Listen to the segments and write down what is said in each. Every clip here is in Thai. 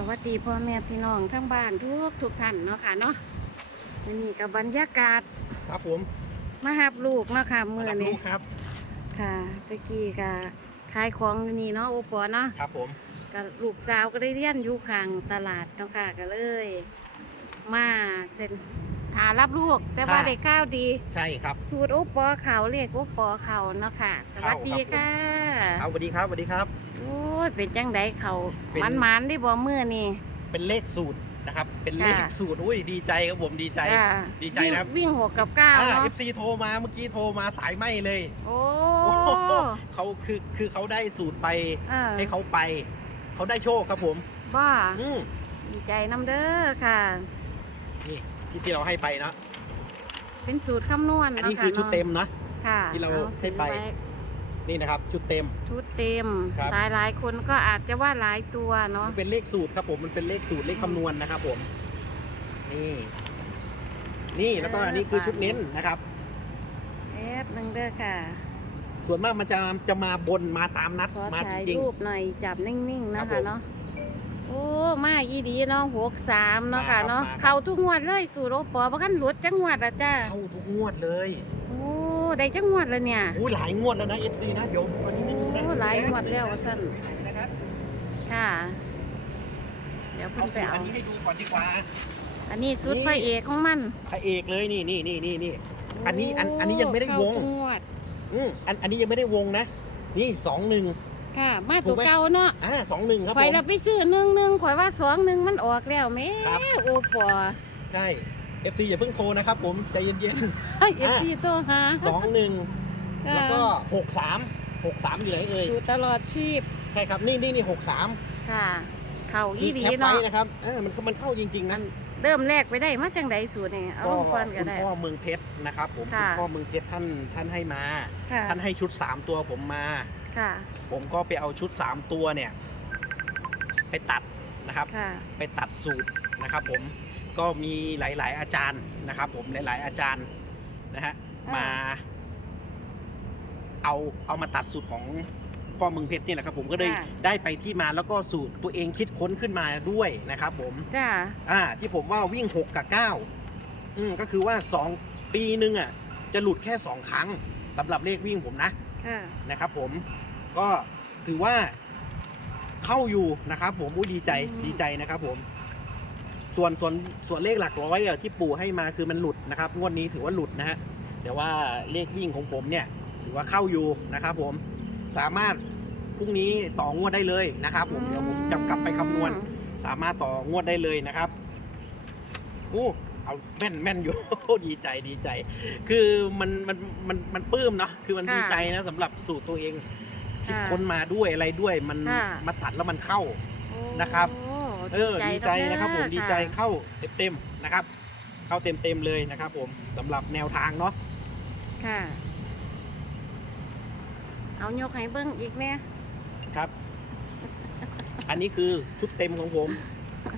สวัสดีพ่อแม่พี่น้องทั้งบ้านทุกทุกท่านเนาะค่ะเนาะวันนี้กับบรรยากาศครับผมมาหับลูกเนาะค่ะมือรับนี้รู้ครับ ค่ะตะกี้ก็ขายของอยู่นี่เนาะโอปอเนาะครับผมกับลูกสาวก็ได้เรียนอยู่ข้างตลาดเนาะค่ะก็เลย มาเซ็นถารับลูกแต่ว่าได้ก้าวดี ใช่ครับ สูตรโอปอเขาเรียกโอปอเขาเนาะค่ะสวัสดีค่ะ เอาสวัสดีครับสวัสดีครับ โอ้ยเป็นจังไดเขาเป็น มันมันๆได้บ่มือนี่เป็นเลขสูตรนะครับ เป็นเลขค่ะสูตรอุ้ยดีใจครับผมดีใจค่ะดีใจนะครับ วิ่งวิ่งหกกับเก้าอ่าเนาะเอฟซีโทรมาเมื่อกี้โทรมาสายไหมเลยโอ้โอ้โหเขาคือคือเขาได้สูตรไป เออให้เขาไป เขาได้โชคครับผมบ้าอืมดีใจน้ำเด้อค่ะ นี่ที่ที่เราให้ไปเนาะเป็นสูตรคำนวณอันเนาะนี้ค่ะคือชุดเต็มเนาะค่ะที่เราอให้ไป ถือว้ นี่นะครับชุดเต็ม ชุดเต็ม ครับ หลายหลายๆคนก็อาจจะว่าหลายตัวเนาะ มันเป็นเลขสูตรครับผมมันเป็นเลขสูตรเลขคำนวณนะครับผม นี่ นี่แล้วก็อันนี้คือชุดเน้นนะครับ แอดหนึ่งเด้อค่ะ ส่วนมากมันจะจะมาบนมาตามนัดขอมาจถ่ายริง รูปหน่อยจับนิ่งๆ ครัเนาะบค่ะผมเนาะ โอ้มาอีดีเนาะหกสามเนาะค่ะมาครับเนาะมาครับ เข้าทุกงวดเลยสูตรโอปอประกันหลุดจังงวดละจ้า ๆเข้าทุกงวดเลย โอ้ ได้จังงวดแล้วเนี่ยอู้หลายงวดแล้วนะเอฟซีนะเดี๋ยววันนี้โอ้หลายงวดแล้วว่าซั่นนะครับค่ะ เดี๋ยวเอาเพิ่นไปสูตรเอา อันนี้ให้ดูก่อนดีกว่า อันนี้สุดนี่ พระเอกของมันพระเอกเลยนี่นี่นี่นี่นี่ อันนี้อันอันนี้ยังไม่ได้วง เข้าทุกงวดอืมอันอันนี้ยังไม่ได้วงนะ นี่สองหนึ่ง ค่ะ มาถูตัวกไหม เก่าเนาะอ่าสองหนึ่งครับข่ผอยม เราไปซื้อหนึ่งหนึ่งข่อยว่าสองหนึ่งมันออกแล้วแม่ครับ โอปอใช่ เอฟซีอย่าเพิ่งโทรนะครับผมใจเย็นไอ้เอฟซีตัวหาๆสองหนึ่งค่ะแล้วก็หกสามหกสามอยู่ไหนเอ่ยอยู่ตลอดชีพใช่ครับนี่นี่นี่หกสามค่ะ เข่าคืยี่อดีแคปไว้เนาะนะครับเออมันมันเข้าจริงๆนะ เริ่มแรกไปได้มาจังใดสูตรนี่เอาก็ลงก่อนก็คุณได้พ่อเมืองเพชรนะครับผมค่ะคุณพ่อเมืองเพชรท่านท่านให้มา ค่ะท่านให้ชุด 3 ตัวผมมา ค่ะผมก็ไปเอาชุด 3 ตัวเนี่ย ไปตัดนะครับ ค่ะ ไปตัดสูตรนะครับผม ก็มีหลาย ๆ อาจารย์นะครับ ผมหลาย ๆ อาจารย์นะฮะอ่ามมา เอาเอามาตัดสูตรของพ่อเมืองเพชรนี่แหละครับ ผมก็เลยได้ไปที่มาแล้วก็สูตรตัวเองคิดค้นขึ้นมาด้วยนะครับ ผม จ้า อ่า ที่ผมว่าวิ่ง6กับ9อืมก็คือว่า2ปีนึงอะ จะหลุดแค่2ครั้งสำหรับเลขวิ่งผมนะ ค่ะ นะครับผมก็ถือว่าเข้าอยู่นะครับผมอุ้ยดีใจอืม ดีใจนะครับผม ส่วนส่วนส่วนเลขหลักร้อยอะที่ปู่ให้มาคือมันหลุดนะครับงวดนี้ถือว่าหลุดนะฮะแต่ว่าเลขวิ่งของผมเนี่ยถือว่าเข้าอยู่นะครับผมสามารถพรุ่งนี้ต่องวดได้เลยนะครับ ผมเดี๋ยวผมจำกลับไปคำนวณ สามารถต่องวดได้เลยนะครับอู้เอาแม่นแม่นอยู่ ดีใจดีใจ คือมันมันมันมันปลื้มเนาะคือมันค่ะดีใจนะสำหรับสูตรตัวเองคิดค่ะค้นมาด้วยอะไรด้วยมันค่ะมาตัดแล้วมันเข้าโอ้นะครับ เออดีใจเด้อนะครับผมดีใจค่ะเข้าเต็มๆนะครับ เข้าเต็มๆเลยนะครับ ผมสำหรับแนวทางเนาะค่ะ เอายกให้เบิ้งอีกแม่ครับ อันนี้คือชุดเต็มของผม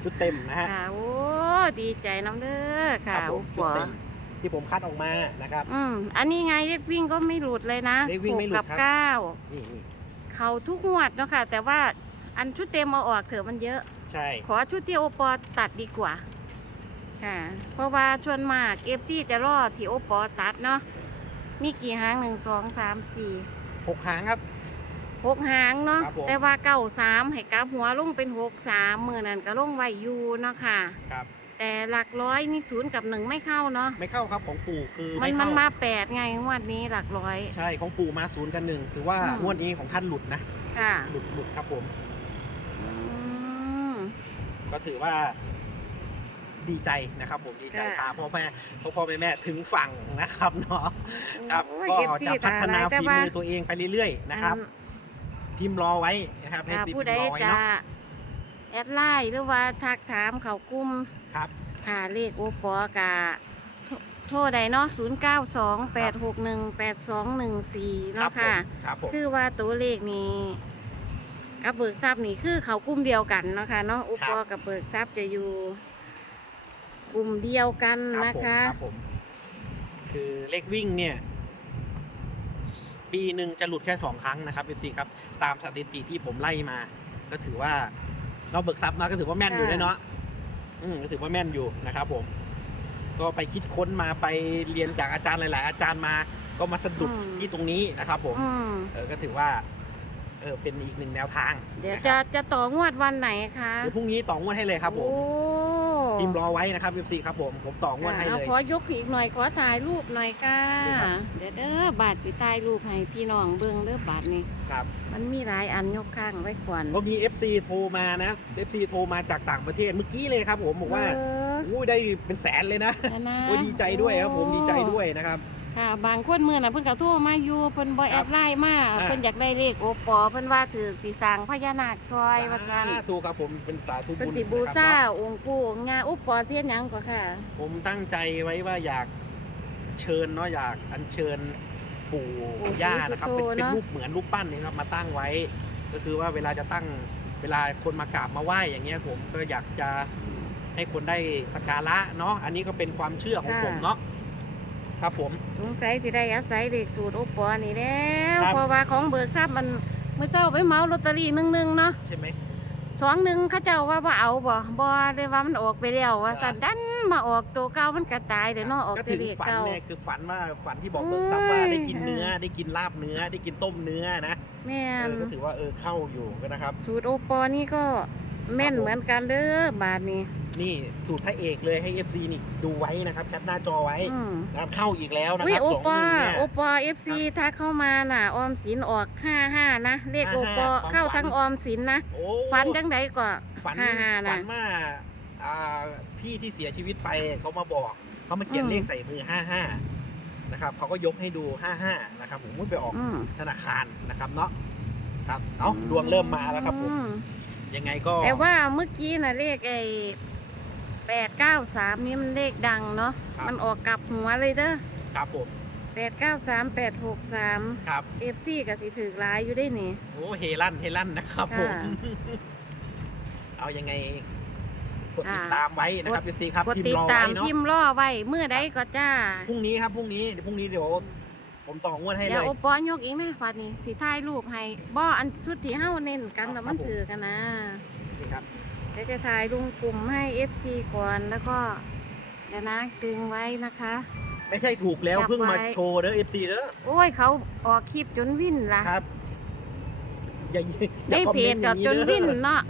ชุดเต็มนะฮะค่ะโอ้ดีใจน้ำเด้อค่ะครับผโอ้มปชุดอเต็มที่ผมคัดออกมานะครับ อืมอันนี้ไงเลขวิ่งก็ไม่หลุดเลยนะเลขวิ่งไม่หลุดกับครับเก้านี่นี่เขาทุกงวดเนาะค่ะ แต่ว่าอันชุดเต็มมาออกเถอะมันเยอะ ใช่ ขอชุดที่โอปอตัดดีกว่าค่ะ เพราะว่าชวนมากเอฟซีจะรอที่โอปอตัดเนาะมีกี่หางหนึ่งสองสามสี่หกหางครับ หกหางเนาะครับผม แต่ว่าเก้าสามให้กลับหัวลงเป็นหกสามมือนั้นก็ลงไว้อยู่เนาะค่ะ ครับ แต่หลักร้อยนี่ศูนย์กับหนึ่งไม่เข้าเนาะไม่เข้าครับของปู่คือมันไม่มันเข้ามาแปดไงงวดนี้หลักร้อย ใช่ของปู่มาศูนย์กันหนึ่งถือว่าอืม งวดนี้ของท่านหลุดนะค่ะหลุดหลุดครับผม อืม ก็ถือว่าดีใจนะครับ ผมดีใจค่ะพาพ่อแม่พ่อพ่อแม่แม่ถึงฝั่งนะครับเนาะครับโอ้ยก็ FC จะพัฒนาตหลยแต่ฝีว่ามือตัวเองไปเรื่อยๆนะครับ พิมพ์รอไว้นะครับให้อ่าพิมผู้พ์ใดรอไว้จะเนาะแอดไลน์หรือว่าทักถามเขากลุ่มครับค่ะเลขโอปอกะโทโทรใดเนาะ0 9 2 8 6 1 8 2 1 4ครัเนาะบผมค่ะครับผมคือว่าตัวเลขนี้ กับเบิกทรัพย์นี่คือเขากลุ่มเดียวกันเนาะค่ะเนาะโอปอกับเบิกทรัพย์จะอยู่ กลุ่มเดียวกันครับนะผมคะครับผม คือเลขวิ่งเนี่ย ปีหนึ่งจะหลุดแค่สองครั้งนะครับเอฟซีครับ ตามสถิติที่ผมไล่มา ก็ถือว่าเราเบิกทรัพย์นะก็ถือว่าแม่นอยู่ค่ะเลยเนาะอืมก็ถือว่าแม่นอยู่นะครับ ผม ก็ไปคิดค้นมาไปเรียนจากอาจารย์หลาย ๆ อาจารย์มา ก็มาสะดุดที่ตรงนี้นะครับ ผม อืม เออก็ถือว่า เออเป็นอีกหนึ่งแนวทางเดี๋ยวนคจะรับจะต่องวดวันไหนคะเดี๋ยวพรุ่งนี้ต่องวดให้เลยครับผมโอ้พิมพ์รอไว้นะครับพีครับผมผมต่องวดให้เอาเลย ขอยกอีกหน่อยขอถ่ายรูปหน่อยค่ะดูครับ เดี๋ยวเด้อบาทสิถ่ายรูปให้พี่น้องเบิ่งเด้อบาทนี่ครับ มันมีหลายอันยกข้างไว้ก่อนก็มี FC โทรมานะ FC โทรมาจากต่างประเทศเมื่อกี้เลยครับผมบอกว่าเอออู้ได้เป็นแสนเลยนะนะโอ้ยดีใจด้วยครับผมดีใจด้วยนะครับ ค่ะ บางคนมื้อน่ะเพิ่นก็โทรมาอยู่เพิ่นบ่แอครับดไลน์มาอ่าเพิ่นอยากได้เลขโอปอเพิ่นว่าถือสิสร้างพญานาคซอยว่าซั่นสาธุครับผมเป็นสาธุเพิ่นบุญสิบูนะครับชาเนาะองค์ปู่องค์ย่าโอปอเทียนหยังก็ค่ะ ผมตั้งใจไว้ว่าอยากเชิญเนาะอยากอัญเชิญปู่ปู่ย่านะครับศรีเป็นสุโธเนอะเป็นรูปเหมือนรูปปั้นนี่ครับมาตั้งไว้ ก็คือว่าเวลาจะตั้งเวลาคนมากราบมาไหว้อย่างเงี้ยผมก็อยากจะให้คนได้สักการะเนาะอันนี้ก็เป็นความเชื่อของค่ะผมเนาะ ครับผม สงสัยสิได้อาศัยเลขสูตรโอปอนี่แล้วครับ เพราะว่าของเบิกทรัพย์มันมื้อเช้าไปเหมาลอตเตอรี่หนึงๆเนาะใช่ไหม สองหนึ่งเขาเจ้าว่าบ่เอาบ่บ่เลยว่ามันออกไปแล้วว่าอ่า สันดันมาออกตัวเก่ามันก็ตายเดี๋ยวเนาะออกก็แต่ถึงเลขฝันเก่า เนี่ยคือฝันว่าฝันที่บอกเบิกทรัพย์ว่าโอ้ย ได้กินเนื้อได้กินลาบเนื้อได้กินต้มเนื้อนะแม่เอนอก็ถือว่าเออเข้าอยู่ก็นะครับ สูตรโอปอนี่ก็แม่นครับผมเหมือนกันเด้อบาทนี้ นี่สูตรพระเอกเลยให้ FC นี่ดูไว้นะครับแคปหน้าจอไว้อืมนะครับเข้าอีกแล้วนะอุ้คยรับโอสองปอหนึ่งเนี่ย โอปอ FC ถ้าเข้ามาน่ะ ออมสินออก55นะเลขโอปอ55 เข้าทั้งออมสินนะโอ้ฝันจังไดก็ฝัน55ฝันะ นว่าอ่าพี่ที่เสียชีวิตไปเขามาบอกเขามาเขียนอืม เลขใส่มือ55นะครับเขาก็ยกให้ดู55นะครับผมมุดไปออกอืมธนาคารนะครับเนาะครับเอาดวงเริ่มมาแล้วครับผมอืมยังไงก็แต่ว่าเมื่อกี้น่ะเลขไอ้ 893นี่มันเลขดังเนาะครับ มันออกกลับหัวเลยเด้อครับผมแปดเก้าสามแปดหกสามครับเอฟซีกับสิถือหลายอยู่ได้นี่ โอ้เฮลั่นเฮลั่นนะครับผม ค่ะเอายังไงกดติดอ่า ตามไว้นะครับพี่ซีครับกดพิมติพ์ดรอตามไว้เนาะพิมพ์รอไว้เมื่อใดก็จ้า พรุ่งนี้ครับพรุ่งนี้เดี๋ยวพรุ่งนี้เดี๋ยวผมต่องวดให้เดี๋เลยวย โอปอยกอีกนะฟัดนี่สิถ่ายรูปให้บ่อันชุดที่เฮาเน้นกันอ๋อแล้วครัมับนผม ถือกันนะนี่ครับ เดี๋ยวจะถ่ายลงกลุ่มให้เอฟซีก่อนแล้วก็เดี๋ยวนะดึงไว้นะคะ ไม่ใช่ถูกแล้วจับเพิ่งมาไว้โชว์เด้อเอฟซีเด้อโอ้ยเขาออกคลิปจนวิ่นละครับอย่าในอย่าคอมเพมจนต์อกับย่างจนวิ่นเด้อเนาะ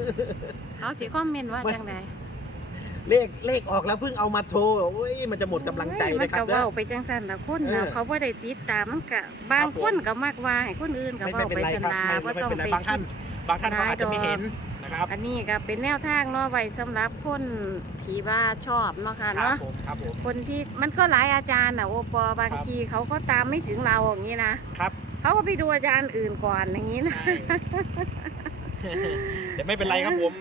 เขาสิคอมเมนต์ว่าไม่จังไดเลขเลขออกแล้วเพิ่งเอามาโชว์โอ้ยมันจะหมดกำลังใจโอ้ยนะครัมับนก็เด้อ เว้าไปจังซั่นละคนน่ะเออเขาบ่ได้ติดตามมันก็บางครับผม คนก็มักว่าให้คนอื่นก็ไม่เว้าไม่เป็นไปไรกันครับลาไม่บ่ไม่ต้องเป็นไรไปบางท่านบางท่านเขาอาจจะไม่เห็น นะครับ อันนี้ก็เป็นแนวทางเนาะไว้สำหรับคนที่ว่าชอบเนาะค่ะครับเนาะผมครับผม คนที่มันก็หลายอาจารย์น่ะโอปอบางครับ ทีเขาก็ตามไม่ถึงเราอย่างนี้นะครับเขาก็ไปดูอาจารย์อื่นก่อนอย่างนี้นะใช่เดี๋ยวไม่เป็นไรครับผม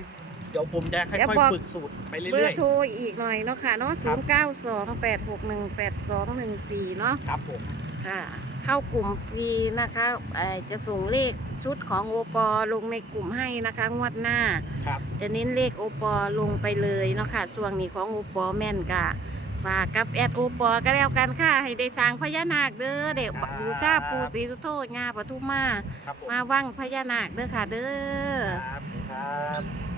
เดี๋ยวผมจะค่เดี๋ยวอยบอก ๆฝึกสูตรไปเบอเรื่อยร์โทรอีกหน่อยเนาะค่ะเนาะครั0บ9 2 8 6 1 8 2 1 4เนาะๆครับผม ค่ะ เข้ากลุ่มฟรีนะคะเอ่อจะส่งเลข ชุดของโอปอลงในกลุ่มให้นะคะ งวดหน้า ครับจะเน้นเลขโอปอลงไปเลยเนาะค่ะส่วนนี้ของโอปอแม่นกะฝากกับแอดโอปอก็แล้วกันค่ะ ให้ได้สร้างพญานาคเด้อเด็กบูชาปูศรีสุโธงาปทุมมา ครับผมมาว่างพญานาคเด้อค่ะเด้อ ครับครับ